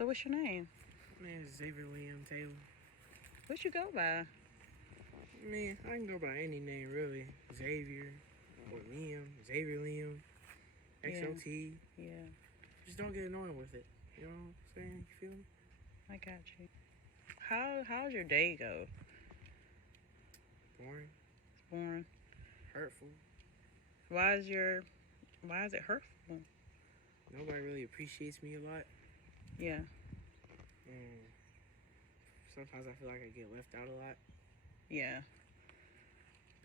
So what's your name? Man, Xavier-Liam Taylor. What you go by? Man, I can go by any name really. Xavier or Liam, Xavier-Liam, XOT. Yeah, Just don't get annoyed with it. You know what I'm saying? You feel me? I got you. How's your day go? Boring, It's boring. hurtful. Why is your why is it hurtful? Nobody really appreciates me a lot. Yeah, And sometimes I feel like I get left out a lot. yeah.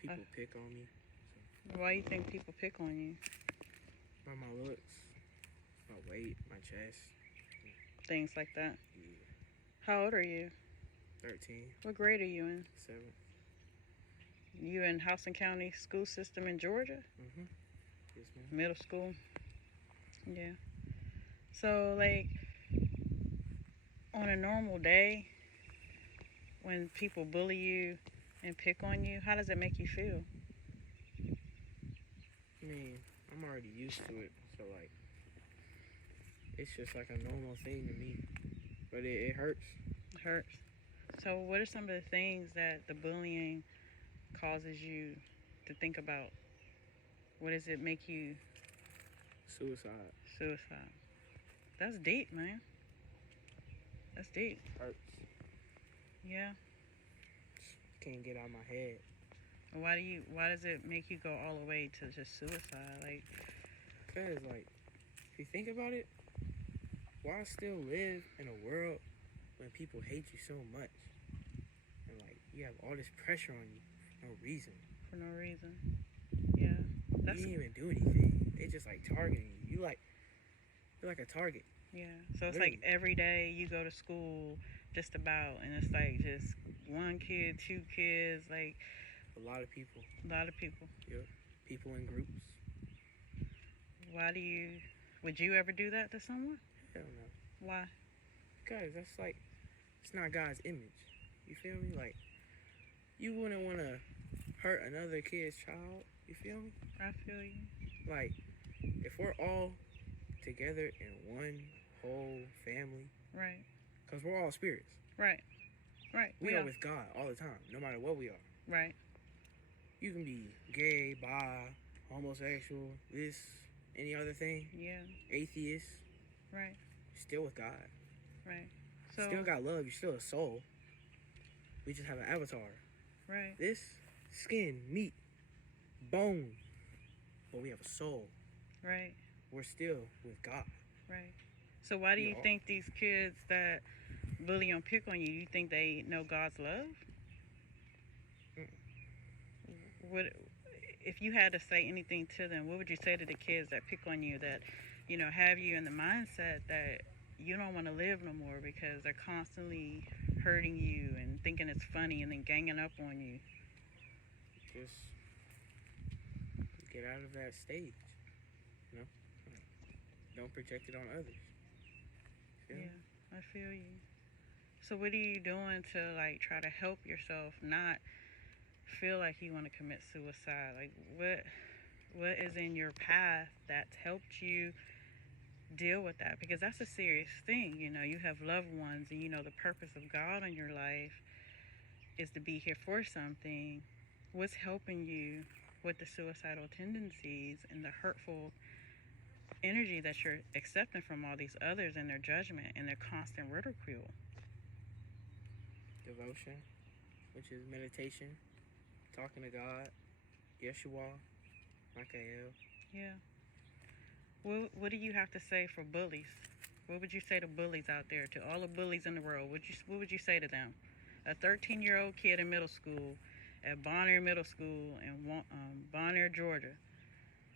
People pick on me. Why you think people pick on you? By my looks, my weight, my chest. Things like that. Yeah, How old are you? 13, What grade are you in? 7. You in Houston County school system in Georgia? Mm-hmm. Yes, ma'am. Middle school? Yeah. So like on a normal day when people bully you and pick on you, how does it make you feel? I mean, I'm already used to it. So, like, it's just like a normal thing to me. But it hurts. It hurts. So what are some of the things that the bullying causes you to think about? What does it make you Suicide suicide? That's deep, man. That's deep. hurts. Yeah. Can't get out of my head. Why does it make you go all the way to just suicide? Like, Because, like, if you think about it, why still live in a world when people hate you so much? And, like, you have all this pressure on you for no reason. for no reason. Yeah. You didn't even do anything. They just, like, targeting you. You're like a target. Yeah. So it's Literally. like every day you go to school just about, and it's like just one kid, two kids, like A lot of people. a lot of people. Yep. People in groups. Would you ever do that to someone? Hell no. Why? Because that's like, it's not God's image. You feel me? Like, you wouldn't want to hurt another kid's child. You feel me? I feel you. Like, if we're all together in one whole family, Right. because we're all spirits. Right. Right. We are with God all the time, no matter what we are. Right. You can be gay, bi, homosexual, this, any other thing, Yeah. atheist, Right. still with God. Right. So. Still got love, you're still a soul. We just have an avatar. Right. This, skin, meat, bone, but we have a soul. Right. We're still with God. Right. So why do you think these kids that bully and pick on you, you think they know God's love? What if you had to say anything to them? What would you say to the kids that pick on you, that have you in the mindset that you don't want to live no more because they're constantly hurting you and thinking it's funny and then ganging up on you? Just get out of that stage. You know? Don't project it on others. Yeah, I feel you. So what are you doing to like try to help yourself not feel like you want to commit suicide? Like what is in your path that's helped you deal with that? Because that's a serious thing. You have loved ones, and the purpose of God in your life is to be here for something. What's helping you with the suicidal tendencies and the hurtful energy that you're accepting from all these others and their judgment and their constant ridicule? Devotion, which is meditation, talking to God, Yeshua, Michael. Yeah. What do you have to say for bullies? What would you say to bullies out there, to all the bullies in the world? What would you say to them? A 13-year-old kid in middle school at Bonner Middle School in Bonner, Georgia,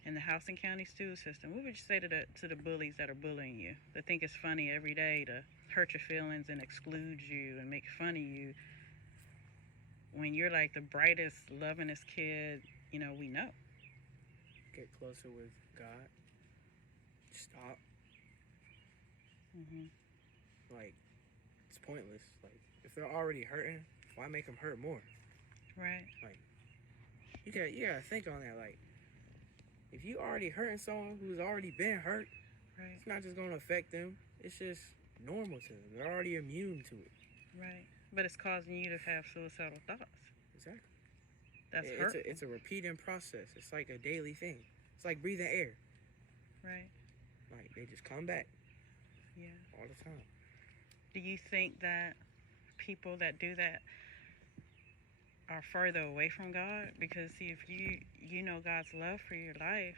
in the Houston County school system. What would you say to the bullies that are bullying you, that think it's funny every day to hurt your feelings and exclude you and make fun of you when you're like the brightest, lovingest kid we know? Get closer with God. Stop. Like, it's pointless. Like, if they're already hurting, why make them hurt more? Right. Like, you gotta think on that. Like, if you already hurting someone who's already been hurt, Right. it's not just gonna affect them. It's just normal to them. They're already immune to it. Right. But it's causing you to have suicidal thoughts. Exactly. That's It's hurtful. it's a repeating process. It's like a daily thing. It's like breathing air. Right. Like they just come back Yeah. all the time. Do you think that people that do that are further away from God? Because see, if you know God's love for your life,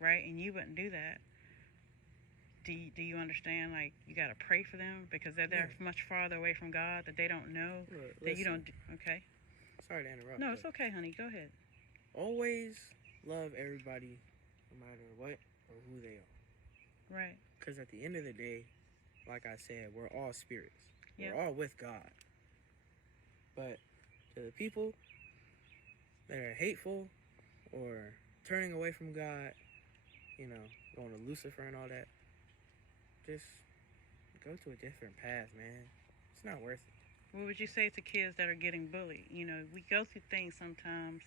right, and you wouldn't do that, do you understand? Like you got to pray for them because they're Yeah. much farther away from God that they don't know Look, that you listen. don't. Okay. Sorry to interrupt. No, But it's okay, honey. Go ahead. always love everybody, no matter what or who they are. Right. Because at the end of the day, like I said, we're all spirits. Yeah. We're all with God. But to the people that are hateful or turning away from God, going to Lucifer and all that, just go to a different path, man. It's not worth it. What would you say to kids that are getting bullied? We go through things sometimes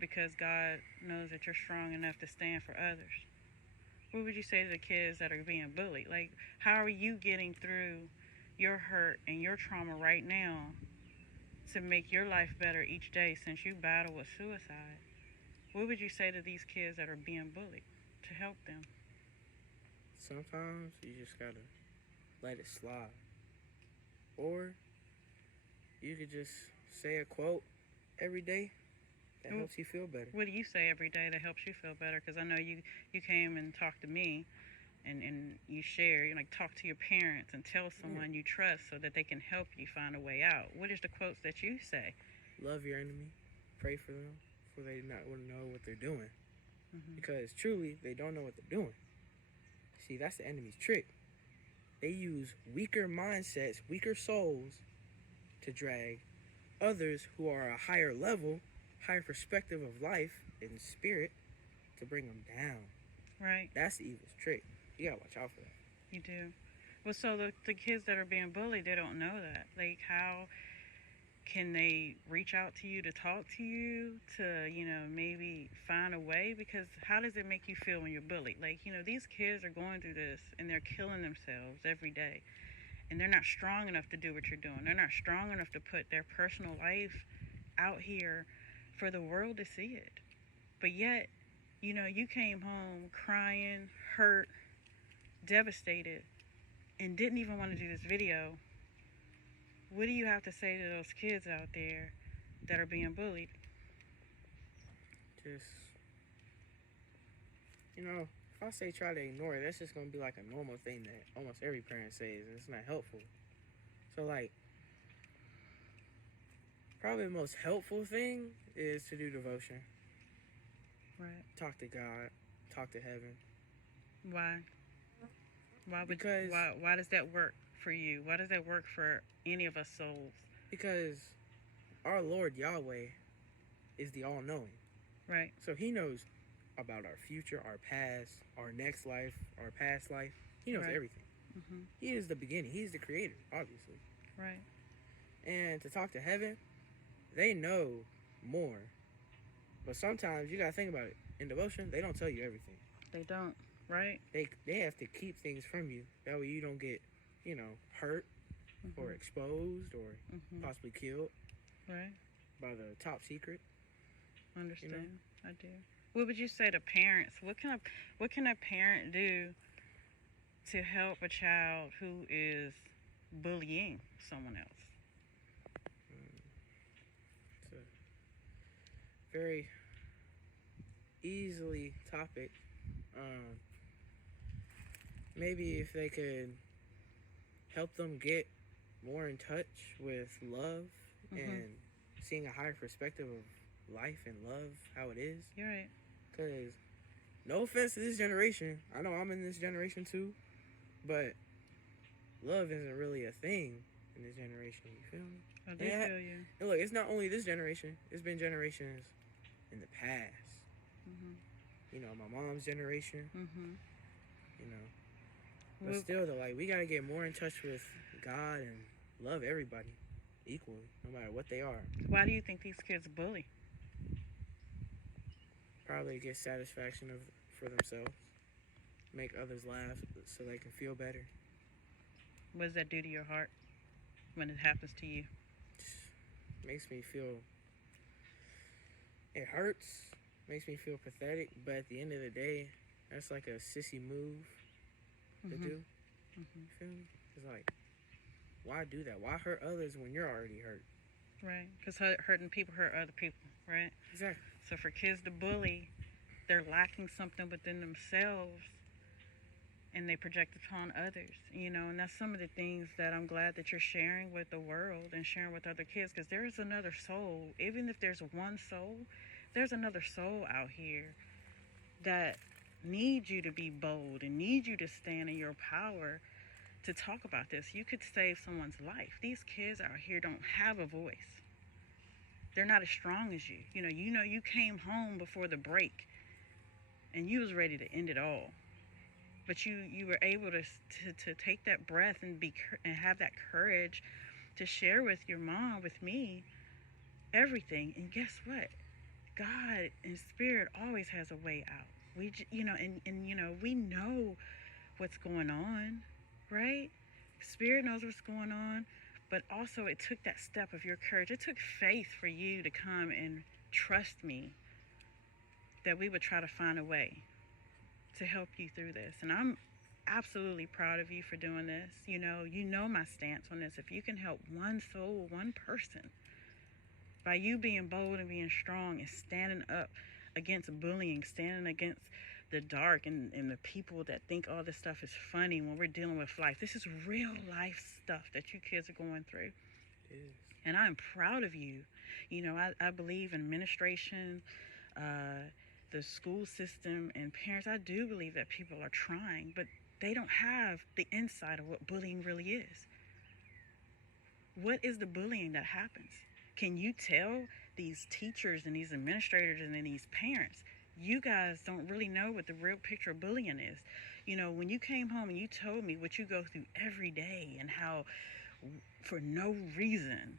because God knows that you're strong enough to stand for others. What would you say to the kids that are being bullied? Like, how are you getting through your hurt and your trauma right now to make your life better each day since you battle with suicide? What would you say to these kids that are being bullied to help them? Sometimes you just gotta let it slide. Or you could just say a quote every day that helps you feel better. What do you say every day that helps you feel better? Because I know you came and talked to me and you share, talk to your parents and tell someone you trust so that they can help you find a way out. What is the quotes that you say? Love your enemy. Pray for them for they not want to know what they're doing. Mm-hmm. Because truly, they don't know what they're doing. See, that's the enemy's trick. They use weaker mindsets, weaker souls to drag others who are a higher level, higher perspective of life and spirit to bring them down. Right. That's the evil's trick. You gotta watch out for that. You do. Well, so the kids that are being bullied, they don't know that. Like, how can they reach out to you to talk to you to, maybe find a way? Because how does it make you feel when you're bullied? Like, these kids are going through this and they're killing themselves every day. And they're not strong enough to do what you're doing. They're not strong enough to put their personal life out here for the world to see it. But yet, you came home crying, hurt, devastated, and didn't even want to do this video. What do you have to say to those kids out there that are being bullied? Just, if I say try to ignore it, that's just going to be like a normal thing that almost every parent says, and it's not helpful. So, probably the most helpful thing is to do devotion. Right. Talk to God. Talk to heaven. Why? Because why does that work for you? Why does that work for any of us souls? Because our Lord Yahweh is the all-knowing. Right. So he knows about our future, our past, our next life, our past life. He knows everything. Mm-hmm. He is the beginning. He's the creator, obviously. Right. And to talk to heaven, they know more. But sometimes you got to think about it. In devotion, they don't tell you everything. They don't. Right. They have to keep things from you. That way you don't get, hurt or exposed or possibly killed. Right. By the top secret. Understand. I do. What would you say to parents? What can a parent do to help a child who is bullying someone else? It's a very easily topic. Maybe if they could help them get more in touch with love and seeing a higher perspective of life and love, how it is. You're right. Because, no offense to this generation, I know I'm in this generation too, but love isn't really a thing in this generation, you feel me? I do feel you. And look, it's not only this generation, it's been generations in the past. My mom's generation, But still, though, we got to get more in touch with God and love everybody equally, no matter what they are. Why do you think these kids bully? Probably get satisfaction for themselves. Make others laugh so they can feel better. What does that do to your heart when it happens to you? Makes me feel, it hurts, makes me feel pathetic, but at the end of the day, that's like a sissy move to Mhm. do. Mhm. You feel me? It's like, why do that? Why hurt others when you're already hurt? Right. Because hurting people hurt other people. Right. Exactly. So for kids to bully, they're lacking something within themselves, and they project upon others. And that's some of the things that I'm glad that you're sharing with the world and sharing with other kids, because there's another soul. Even if there's one soul, there's another soul out here that needs you to be bold and needs you to stand in your power to talk about this. You could save someone's life. These kids out here don't have a voice. They're not as strong as you. You came home before the break and you was ready to end it all. But you were able to take that breath and and have that courage to share with your mom, with me, everything. And guess what? God and spirit always has a way out. We know what's going on, right? Spirit knows what's going on, but also it took that step of your courage. It took faith for you to come and trust me that we would try to find a way to help you through this. And I'm absolutely proud of you for doing this. You know my stance on this. If you can help one soul, one person, by you being bold and being strong and standing up against bullying, standing against the dark and the people that think all this stuff is funny when we're dealing with life. This is real life stuff that you kids are going through. It is. And I'm proud of you. I believe in administration, the school system, and parents. I do believe that people are trying, but they don't have the insight of what bullying really is. What is the bullying that happens? Can you tell these teachers and these administrators and then these parents? You guys don't really know what the real picture of bullying is. When you came home and you told me what you go through every day and how, for no reason,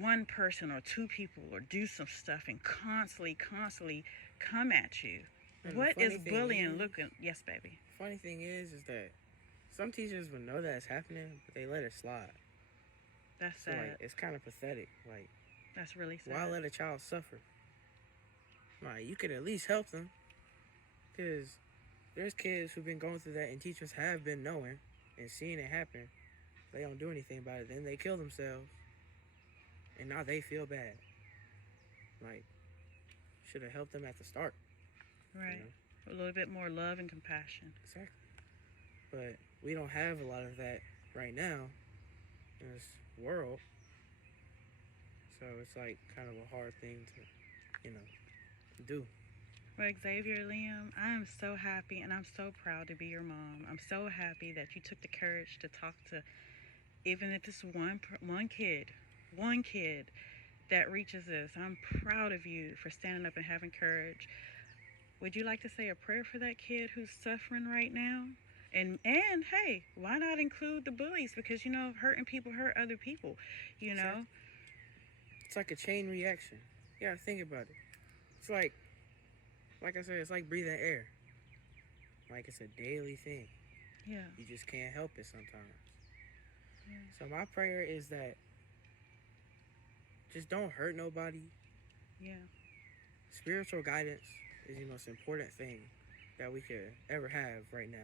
one person or two people or do some stuff and constantly come at you. And What is bullying looking? Yes, baby. Funny thing is that some teachers will know that it's happening, but they let it slide. That's So sad. like, it's kind of pathetic. Like, That's really sad. why let a child suffer? Like, you could at least help them, because there's kids who've been going through that, and teachers have been knowing and seeing it happen. They don't do anything about it. Then they kill themselves, and now they feel bad. Like, should have helped them at the start. Right. A little bit more love and compassion. Exactly. But we don't have a lot of that right now in this world. So it's like kind of a hard thing to, do. Well, Xavier-Liam, I am so happy and I'm so proud to be your mom. I'm so happy that you took the courage to talk to, even if it's one kid that reaches this. I'm proud of you for standing up and having courage. Would you like to say a prayer for that kid who's suffering right now? And hey, why not include the bullies? Because hurting people hurt other people. Exactly. It's like a chain reaction. You gotta think about it. It's like I said, it's like breathing air. Like, it's a daily thing. Yeah. You just can't help it sometimes. Yeah. So my prayer is that just don't hurt nobody. Yeah. Spiritual guidance is the most important thing that we could ever have right now.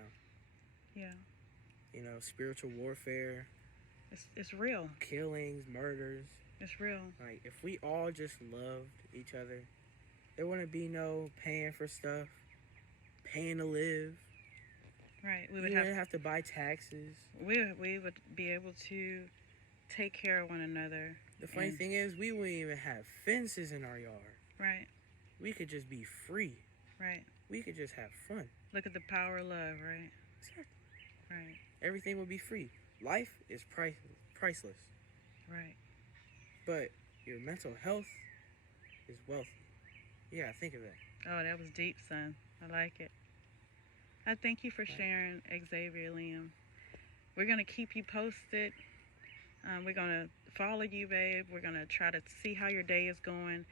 Yeah. Spiritual warfare. It's real. Killings, murders. It's real. Like, if we all just loved each other, there wouldn't be no paying for stuff, paying to live. Right. We wouldn't have to buy taxes. We would be able to take care of one another. The funny thing is, we wouldn't even have fences in our yard. Right. We could just be free. Right. We could just have fun. Look at the power of love, right? Exactly. Right. Everything would be free. Life is priceless. Right. But your mental health is wealthy. Yeah, think of that. Oh, that was deep, son. I like it. I thank you for sharing, Xavier-Liam. We're going to keep you posted. We're going to follow you, babe. We're going to try to see how your day is going.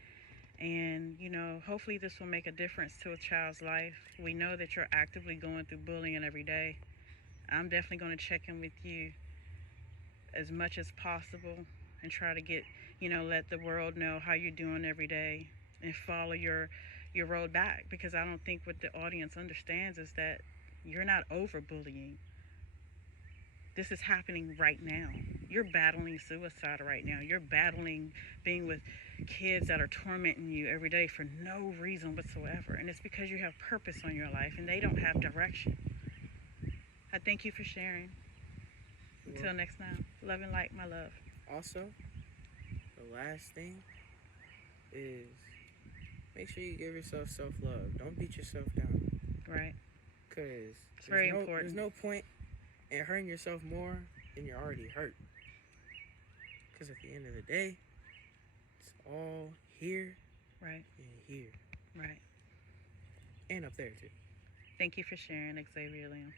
And, hopefully this will make a difference to a child's life. We know that you're actively going through bullying every day. I'm definitely going to check in with you as much as possible and try to get, let the world know how you're doing every day and follow your road back, because I don't think what the audience understands is that you're not over bullying. This is happening right now. You're battling suicide right now. You're battling being with kids that are tormenting you every day for no reason whatsoever. And it's because you have purpose on your life and they don't have direction. I thank you for sharing. Until next time, love and light, my love. Also, the last thing is make sure you give yourself self-love. Don't beat yourself down. Right. Because it's very important. There's no point in hurting yourself more than you're already hurt. Because at the end of the day, it's all here, right, and here, right, and up there too. Thank you for sharing, Xavier-Liam.